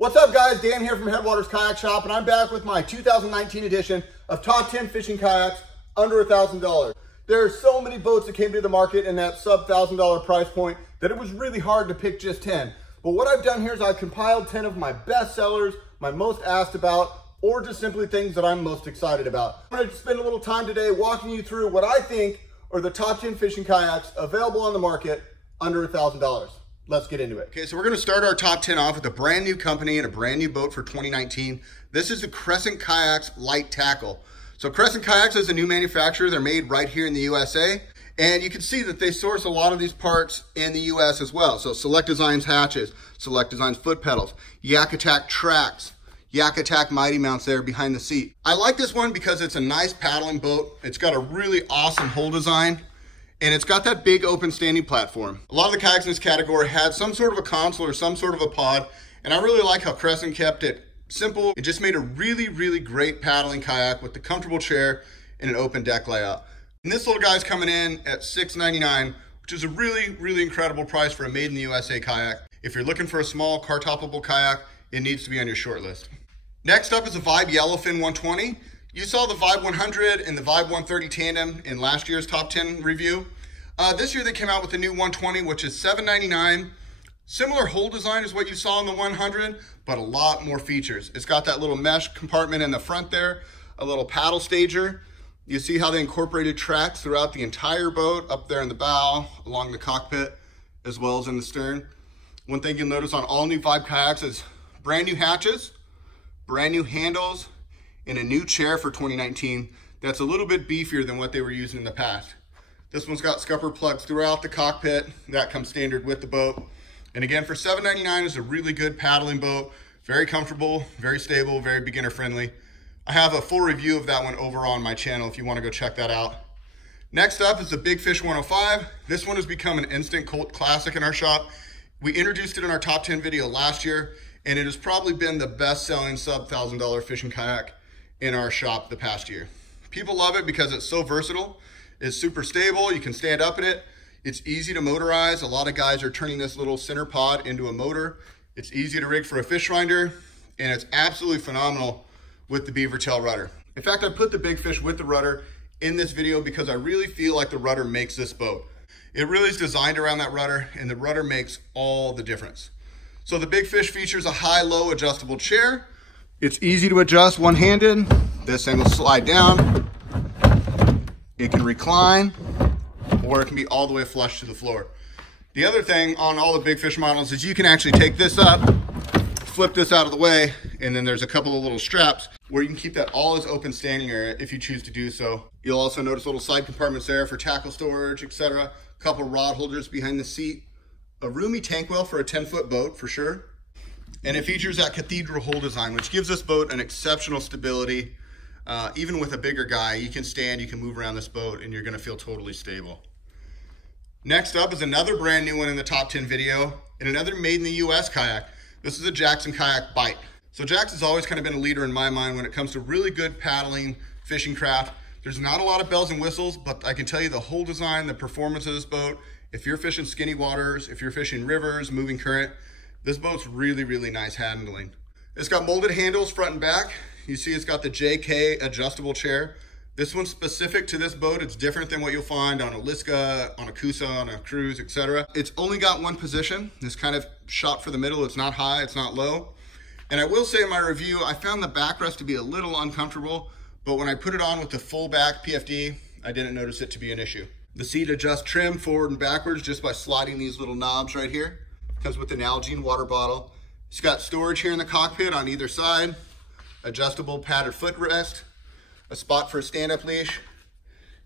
What's up guys, Dan here from Headwaters Kayak Shop, and I'm back with my 2019 edition of Top 10 Fishing Kayaks under $1,000. There are so many boats that came to the market in that sub $1,000 price point that it was really hard to pick just 10. But what I've done here is I've compiled 10 of my best sellers, my most asked about, or just simply things that I'm most excited about. I'm going to spend a little time today walking you through what I think are the top 10 fishing kayaks available on the market under $1,000. Let's get into it. Okay, so we're going to start our top 10 off with a brand new company and a brand new boat for 2019. This is the Crescent Ultra Lite Tackle. So Crescent Kayaks is a new manufacturer. They're made right here in the USA. And you can see that they source a lot of these parts in the US as well. So Select Designs hatches, Select Designs foot pedals, Yak Attack tracks, Yak Attack mighty mounts there behind the seat. I like this one because it's a nice paddling boat. It's got a really awesome hull design. And it's got that big open standing platform. A lot of the kayaks in this category had some sort of a console or some sort of a pod. And I really like how Crescent kept it simple. It just made a really, really great paddling kayak with the comfortable chair and an open deck layout. And this little guy's coming in at $699, which is a really, really incredible price for a made in the USA kayak. If you're looking for a small car toppable kayak, it needs to be on your short list. Next up is the Vibe Yellowfin 120. You saw the Vibe 100 and the Vibe 130 tandem in last year's top 10 review. This year they came out with the new 120, which is $799. Similar hull design as what you saw in the 100, but a lot more features. It's got that little mesh compartment in the front there, a little paddle stager. You see how they incorporated tracks throughout the entire boat, up there in the bow, along the cockpit, as well as in the stern. One thing you'll notice on all new Vibe kayaks is brand new hatches, brand new handles, and a new chair for 2019 that's a little bit beefier than what they were using in the past. This one's got scupper plugs throughout the cockpit. That comes standard with the boat. And again, for $799, it's a really good paddling boat. Very comfortable, very stable, very beginner friendly. I have a full review of that one over on my channel if you want to go check that out. Next up is the Big Fish 105. This one has become an instant cult classic in our shop. We introduced it in our top 10 video last year, and it has probably been the best selling sub $1,000 fishing kayak in our shop the past year. People love it because it's so versatile. It's super stable. You can stand up in it. It's easy to motorize. A lot of guys are turning this little center pod into a motor. It's easy to rig for a fish finder, and it's absolutely phenomenal with the beaver tail rudder. In fact, I put the Big Fish with the rudder in this video because I really feel like the rudder makes this boat. It really is designed around that rudder, and the rudder makes all the difference. So the Big Fish features a high-low adjustable chair. It's easy to adjust one-handed. This thing will slide down. It can recline, or it can be all the way flush to the floor. The other thing on all the Big Fish models is you can actually take this up, flip this out of the way, and then there's a couple of little straps where you can keep that all as open standing area if you choose to do so. You'll also notice little side compartments there for tackle storage, etc. A couple rod holders behind the seat. A roomy tank well for a 10-foot boat for sure. And it features that cathedral hull design, which gives this boat an exceptional stability. Even with a bigger guy, you can stand, you can move around this boat, and you're gonna feel totally stable. Next up is another brand new one in the top 10 video, and another made in the US kayak. This is a Jackson Kayak Bite. So Jackson's always kind of been a leader in my mind when it comes to really good paddling, fishing craft. There's not a lot of bells and whistles, but I can tell you the whole design, the performance of this boat, if you're fishing skinny waters, if you're fishing rivers, moving current, this boat's really, really nice handling. It's got molded handles front and back. You see it's got the JK adjustable chair. This one's specific to this boat. It's different than what you'll find on a Liska, on a Coosa, on a Cruise, etc. It's only got one position. It's kind of shot for the middle. It's not high, it's not low. And I will say in my review, I found the backrest to be a little uncomfortable, but when I put it on with the full back PFD, I didn't notice it to be an issue. The seat adjusts trim forward and backwards just by sliding these little knobs right here. Comes with an Nalgene water bottle. It's got storage here in the cockpit on either side, adjustable padded footrest, a spot for a stand-up leash,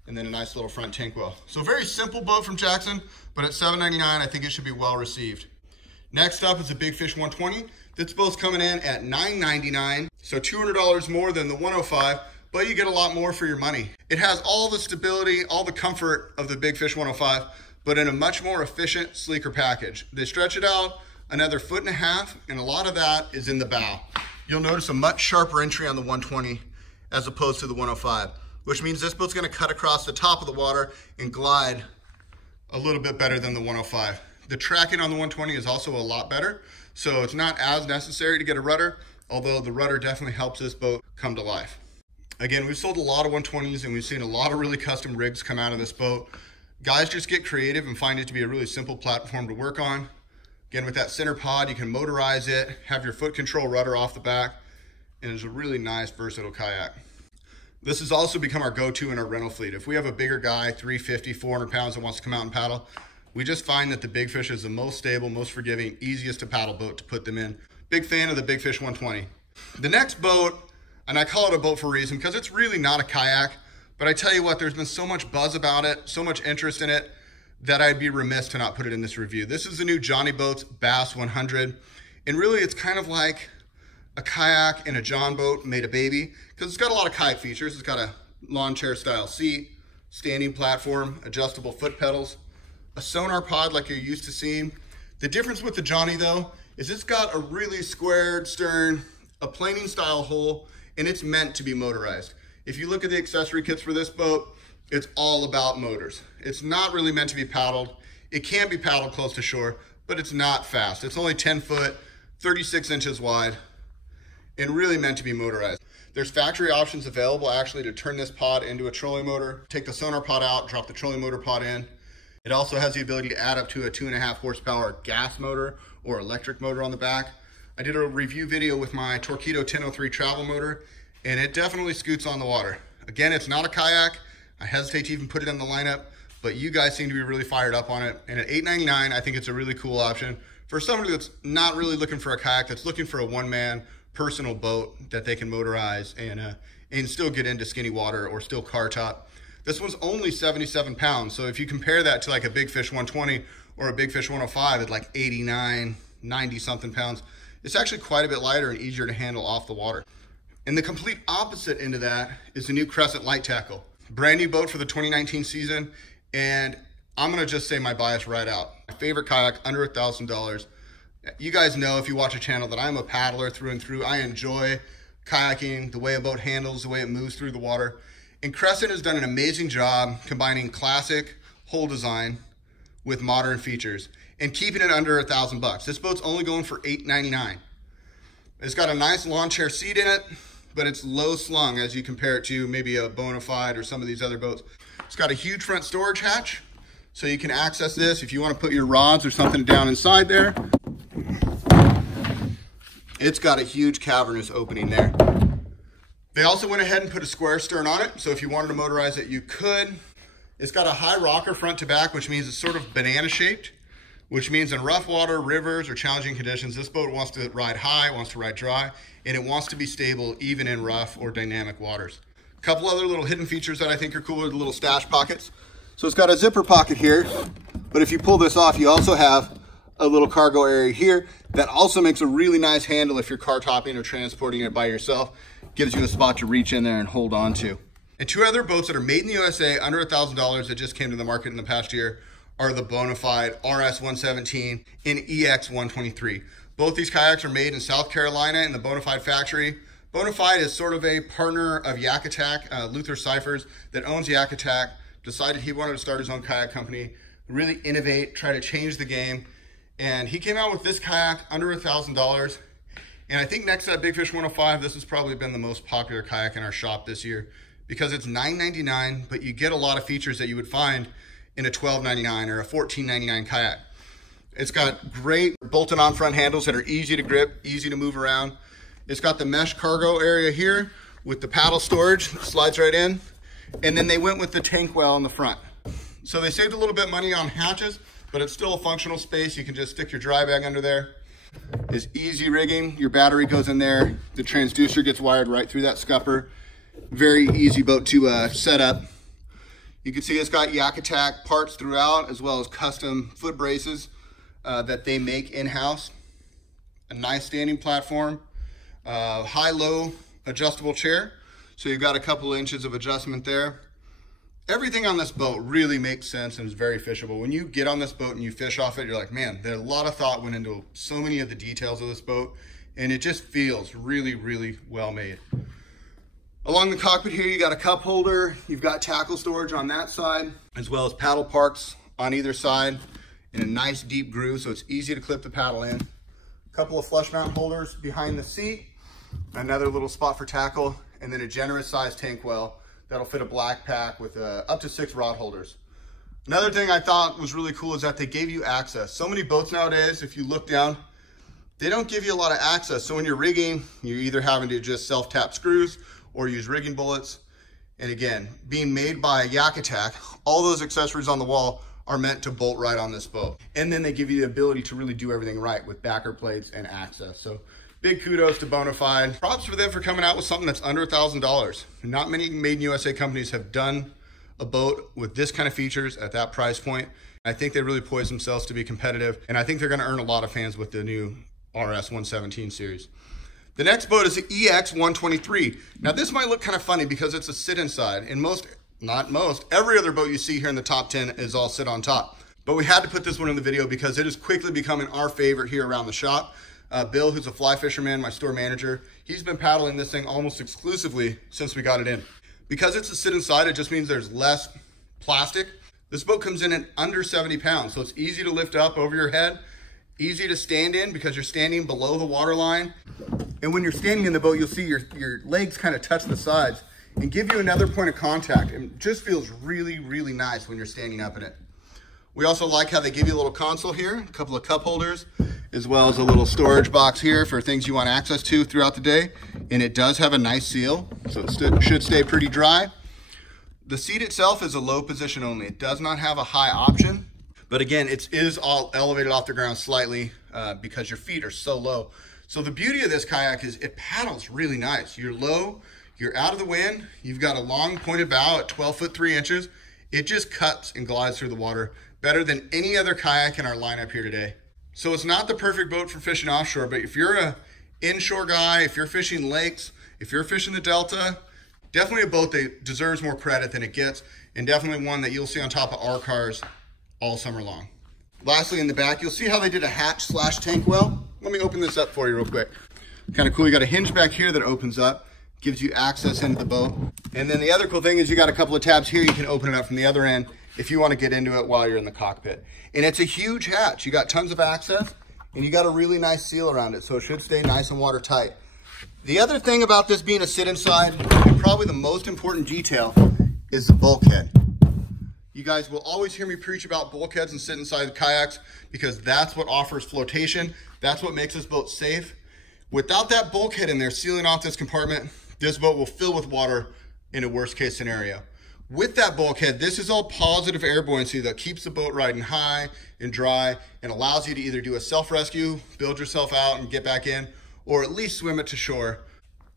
and then a nice little front tank well. So a very simple boat from Jackson, but at $799, I think it should be well received. Next up is the Big Fish 120. This boat's coming in at $999, so $200 more than the 105, but you get a lot more for your money. It has all the stability, all the comfort of the Big Fish 105, but in a much more efficient, sleeker package. They stretch it out another 1.5 feet, and a lot of that is in the bow. You'll notice a much sharper entry on the 120 as opposed to the 105, which means this boat's gonna cut across the top of the water and glide a little bit better than the 105. The tracking on the 120 is also a lot better, so it's not as necessary to get a rudder, although the rudder definitely helps this boat come to life. Again, we've sold a lot of 120s and we've seen a lot of really custom rigs come out of this boat. Guys just get creative and find it to be a really simple platform to work on. Again, with that center pod, you can motorize it, have your foot control rudder off the back, and it's a really nice, versatile kayak. This has also become our go-to in our rental fleet. If we have a bigger guy, 350, 400 pounds that wants to come out and paddle, we just find that the Big Fish is the most stable, most forgiving, easiest to paddle boat to put them in. Big fan of the Big Fish 120. The next boat, and I call it a boat for a reason because it's really not a kayak, but I tell you what, there's been so much buzz about it, so much interest in it, that I'd be remiss to not put it in this review. This is the new Johnny Boats Bass 100. And really it's kind of like a kayak and a John boat made a baby, because it's got a lot of kayak features. It's got a lawn chair style seat, standing platform, adjustable foot pedals, a sonar pod like you're used to seeing. The difference with the Johnny though, is it's got a really squared stern, a planing style hull, and it's meant to be motorized. If you look at the accessory kits for this boat, it's all about motors. It's not really meant to be paddled. It can be paddled close to shore, but it's not fast. It's only 10 foot, 36 inches wide, and really meant to be motorized. There's factory options available actually to turn this pod into a trolling motor, take the sonar pod out, drop the trolling motor pod in. It also has the ability to add up to a 2.5 horsepower gas motor or electric motor on the back. I did a review video with my Torqeedo 1003 travel motor, and it definitely scoots on the water. Again, it's not a kayak. I hesitate to even put it in the lineup, but you guys seem to be really fired up on it. And at $8.99, I think it's a really cool option for somebody that's not really looking for a kayak, that's looking for a one-man personal boat that they can motorize and still get into skinny water or still car top. This one's only 77 pounds. So if you compare that to like a Big Fish 120 or a Big Fish 105 at like 89, 90 something pounds, it's actually quite a bit lighter and easier to handle off the water. And the complete opposite end of that is the new Crescent Lite Tackle. Brand new boat for the 2019 season. And I'm gonna just say my bias right out. My favorite kayak, under $1,000. You guys know if you watch a channel that I'm a paddler through and through. I enjoy kayaking, the way a boat handles, the way it moves through the water. And Crescent has done an amazing job combining classic hull design with modern features and keeping it under $1,000. This boat's only going for $8.99. It's got a nice lawn chair seat in it, but it's low slung as you compare it to maybe a Bonafide or some of these other boats. It's got a huge front storage hatch, so you can access this if you want to put your rods or something down inside there. It's got a huge cavernous opening there. They also went ahead and put a square stern on it, so if you wanted to motorize it, you could. It's got a high rocker front to back, which means it's sort of banana shaped, which means in rough water, rivers, or challenging conditions, this boat wants to ride high, wants to ride dry, and it wants to be stable even in rough or dynamic waters. A couple other little hidden features that I think are cool are the little stash pockets. So it's got a zipper pocket here, but if you pull this off, you also have a little cargo area here that also makes a really nice handle if you're car topping or transporting it by yourself. Gives you a spot to reach in there and hold on to. And two other boats that are made in the USA under $1,000 that just came to the market in the past year are the Bonafide RS117 and EX123. Both these kayaks are made in South Carolina in the Bonafide factory. Bonafide is sort of a partner of Yak Attack. Luther Cyphers, that owns Yak Attack, decided he wanted to start his own kayak company, really innovate, try to change the game. And he came out with this kayak under $1,000. And I think next to that Big Fish 105, this has probably been the most popular kayak in our shop this year because it's $9.99, but you get a lot of features that you would find in a $12.99 or a $14.99 kayak. It's got great bolted on front handles that are easy to grip, easy to move around. It's got the mesh cargo area here with the paddle storage, slides right in. And then they went with the tank well in the front. So they saved a little bit money on hatches, but it's still a functional space. You can just stick your dry bag under there. It's easy rigging. Your battery goes in there. The transducer gets wired right through that scupper. Very easy boat to set up. You can see it's got Yak Attack parts throughout, as well as custom foot braces that they make in-house. A nice standing platform, high-low adjustable chair. So you've got a couple inches of adjustment there. Everything on this boat really makes sense and is very fishable. When you get on this boat and you fish off it, you're like, man, there's a lot of thought went into so many of the details of this boat, and it just feels really, really well made. Along the cockpit here, you got a cup holder. You've got tackle storage on that side, as well as paddle parks on either side. in a nice deep groove, so it's easy to clip the paddle in. A couple of flush mount holders behind the seat, another little spot for tackle, and then a generous sized tank well that'll fit a black pack with up to 6 rod holders. Another thing I thought was really cool is that they gave you access. So many boats nowadays, if you look down, they don't give you a lot of access. So when you're rigging, you're either having to just self-tap screws or use rigging bullets. And again, being made by Yak Attack, all those accessories on the wall are meant to bolt right on this boat. And then they give you the ability to really do everything right with backer plates and access. So big kudos to Bonafide. Props for them for coming out with something that's under $1,000. Not many made in USA companies have done a boat with this kind of features at that price point. I think they really poised themselves to be competitive, and I think they're gonna earn a lot of fans with the new RS 117 series. The next boat is the EX123. Now this might look kind of funny because it's a sit inside, and every other boat you see here in the top 10 is all sit on top. But we had to put this one in the video because it is quickly becoming our favorite here around the shop. Bill, who's a fly fisherman, my store manager, he's been paddling this thing almost exclusively since we got it in. Because it's a sit inside, it just means there's less plastic. This boat comes in at under 70 pounds, so it's easy to lift up over your head, easy to stand in because you're standing below the water line. And when you're standing in the boat, you'll see your legs kind of touch the sides and give you another point of contact. It just feels really, really nice when you're standing up in it. We also like how they give you a little console here, a couple of cup holders, as well as a little storage box here for things you want access to throughout the day. And it does have a nice seal, so it should stay pretty dry. The seat itself is a low position only. It does not have a high option, but again, it is all elevated off the ground slightly because your feet are so low. So the beauty of this kayak is it paddles really nice. You're low, you're out of the wind, you've got a long pointed bow at 12 foot 3 inches. It just cuts and glides through the water better than any other kayak in our lineup here today. So it's not the perfect boat for fishing offshore, but if you're a inshore guy, if you're fishing lakes, if you're fishing the Delta, definitely a boat that deserves more credit than it gets, and definitely one that you'll see on top of our cars all summer long. Lastly, in the back, you'll see how they did a hatch / tank well. Let me open this up for you real quick. Kind of cool, you got a hinge back here that opens up, gives you access into the boat. And then the other cool thing is you got a couple of tabs here, you can open it up from the other end if you want to get into it while you're in the cockpit. And it's a huge hatch. You got tons of access and you got a really nice seal around it, so it should stay nice and watertight. The other thing about this being a sit inside, and probably the most important detail, is the bulkhead. You guys will always hear me preach about bulkheads and sit inside kayaks because that's what offers flotation. That's what makes this boat safe. Without that bulkhead in there sealing off this compartment, this boat will fill with water in a worst case scenario. With that bulkhead, this is all positive air buoyancy that keeps the boat riding high and dry and allows you to either do a self-rescue, build yourself out and get back in, or at least swim it to shore.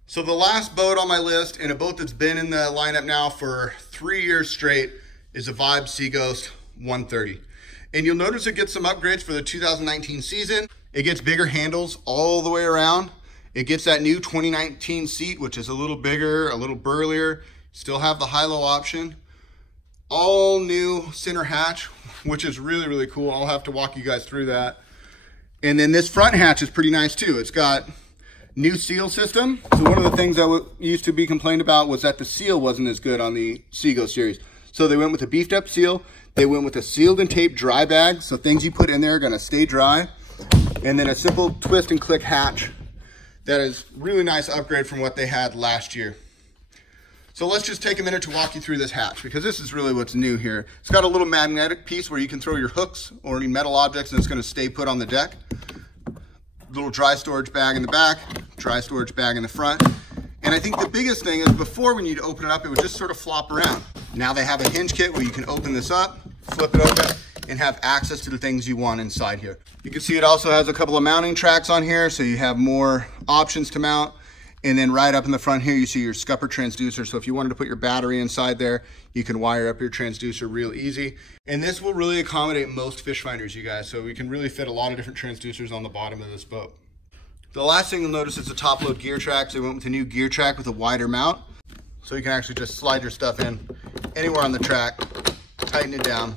So the last boat on my list, and a boat that's been in the lineup now for 3 years straight, is a Vibe Seaghost 130. And you'll notice it gets some upgrades for the 2019 season. It gets bigger handles all the way around. It gets that new 2019 seat, which is a little bigger, a little burlier. Still have the high-low option. All new center hatch, which is really, really cool. I'll have to walk you guys through that. And then this front hatch is pretty nice too. It's got new seal system. So one of the things that used to be complained about was that the seal wasn't as good on the Seaghost series. So they went with a beefed up seal. They went with a sealed and taped dry bag. So things you put in there are gonna stay dry. And then a simple twist and click hatch. That is really nice upgrade from what they had last year. So let's just take a minute to walk you through this hatch because this is really what's new here. It's got a little magnetic piece where you can throw your hooks or any metal objects and it's gonna stay put on the deck. Little dry storage bag in the back, dry storage bag in the front. And I think the biggest thing is before when you'd open it up, it would just sort of flop around. Now they have a hinge kit where you can open this up, flip it open, and have access to the things you want inside here. You can see it also has a couple of mounting tracks on here, so you have more options to mount. And then right up in the front here, you see your scupper transducer. So if you wanted to put your battery inside there, you can wire up your transducer real easy. And this will really accommodate most fish finders, you guys. So we can really fit a lot of different transducers on the bottom of this boat. The last thing you'll notice is the top load gear track. So we went with a new gear track with a wider mount. So you can actually just slide your stuff in anywhere on the track, tighten it down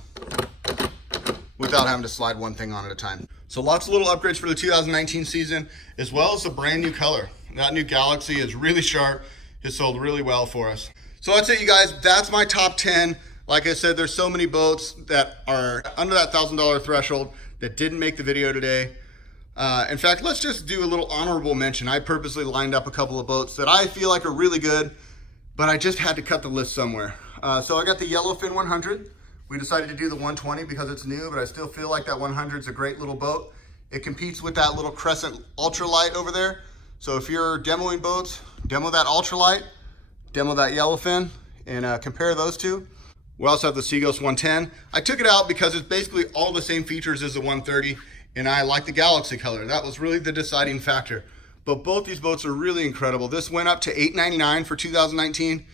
without having to slide one thing on at a time. So lots of little upgrades for the 2019 season, as well as a brand new color. That new Galaxy is really sharp. It sold really well for us. So that's it, you guys. That's my top 10 Like I said, there's so many boats that are under that $1,000 threshold that didn't make the video today. In fact, let's just do a little honorable mention. I purposely lined up a couple of boats that I feel like are really good, but I just had to cut the list somewhere. So I got the Yellowfin 100. We decided to do the 120 because it's new, but I still feel like that 100 is a great little boat. It competes with that little Crescent Ultra Lite over there. So if you're demoing boats, demo that Ultra Lite, demo that Yellowfin, and compare those two. We also have the Seaghost 110. I took it out because it's basically all the same features as the 130, and I like the Galaxy color. That was really the deciding factor. But both these boats are really incredible. This went up to $899 for 2019,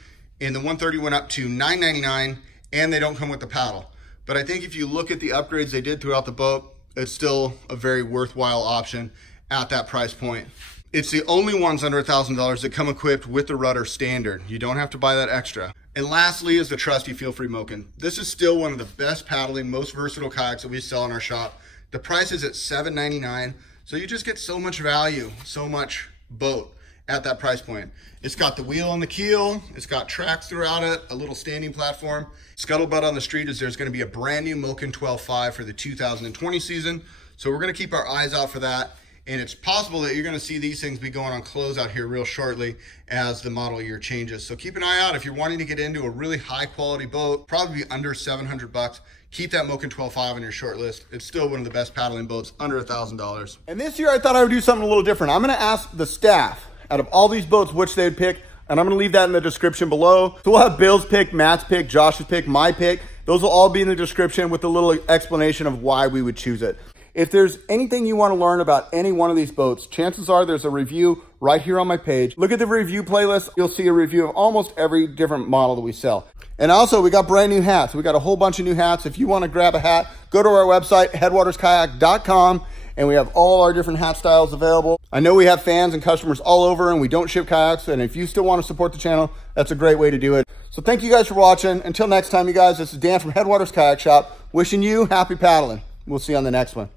and the 130 went up to $999, and they don't come with the paddle. But I think if you look at the upgrades they did throughout the boat, it's still a very worthwhile option at that price point. It's the only ones under $1,000 that come equipped with the rudder standard. You don't have to buy that extra. And lastly is the trusty Feel Free Moken. This is still one of the best paddling, most versatile kayaks that we sell in our shop. The price is at $799, so you just get so much value, so much boat at that price point. It's got the wheel on the keel, it's got tracks throughout it, a little standing platform. Scuttlebutt on the street is there's gonna be a brand new Moken 12.5 for the 2020 season, so we're gonna keep our eyes out for that. And it's possible that you're gonna see these things be going on closeout here real shortly as the model year changes. So keep an eye out if you're wanting to get into a really high quality boat, probably under 700 bucks. Keep that Moken 12.5 on your short list. It's still one of the best paddling boats under $1,000. And this year I thought I would do something a little different. I'm gonna ask the staff out of all these boats which they'd pick, and I'm gonna leave that in the description below. So we'll have Bill's pick, Matt's pick, Josh's pick, my pick. Those will all be in the description with a little explanation of why we would choose it. If there's anything you want to learn about any one of these boats, chances are there's a review right here on my page. Look at the review playlist. You'll see a review of almost every different model that we sell. And also, we got brand new hats. We got a whole bunch of new hats. If you want to grab a hat, go to our website, headwaterskayak.com, and we have all our different hat styles available. I know we have fans and customers all over, and we don't ship kayaks, and if you still want to support the channel, that's a great way to do it. So thank you guys for watching. Until next time, you guys, this is Dan from Headwaters Kayak Shop, wishing you happy paddling. We'll see you on the next one.